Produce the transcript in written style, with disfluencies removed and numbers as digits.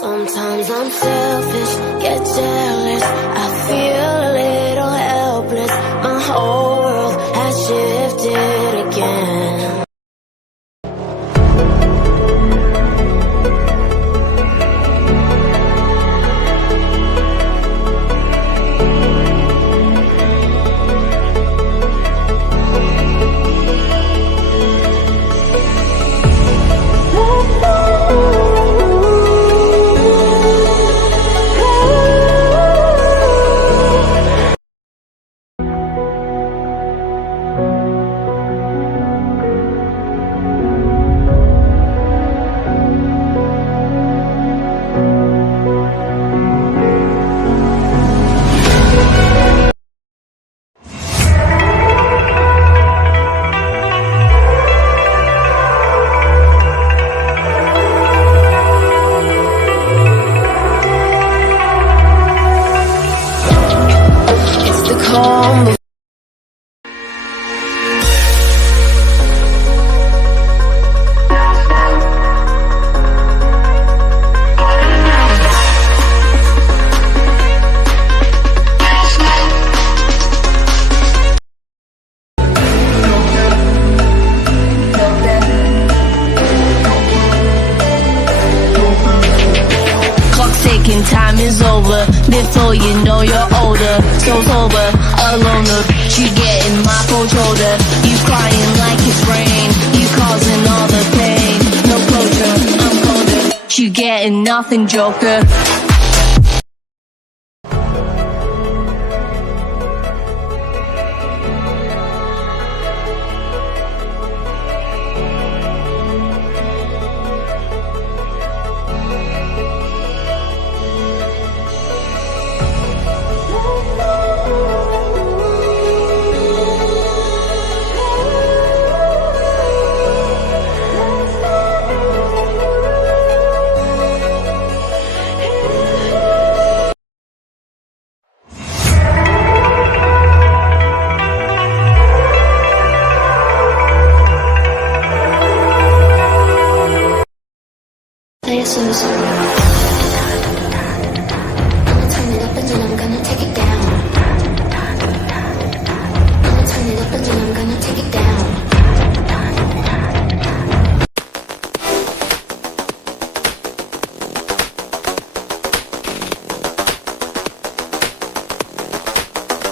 Sometimes I'm selfish, get jealous, I feel a little helpless. My whole world has shifted again. Coment. Ticking, time is over. Before you know you're older. So sober, alone, you getting my cold shoulder. You crying like it's rain. You causing all the pain. No closure, I'm colder. You getting nothing, Joker.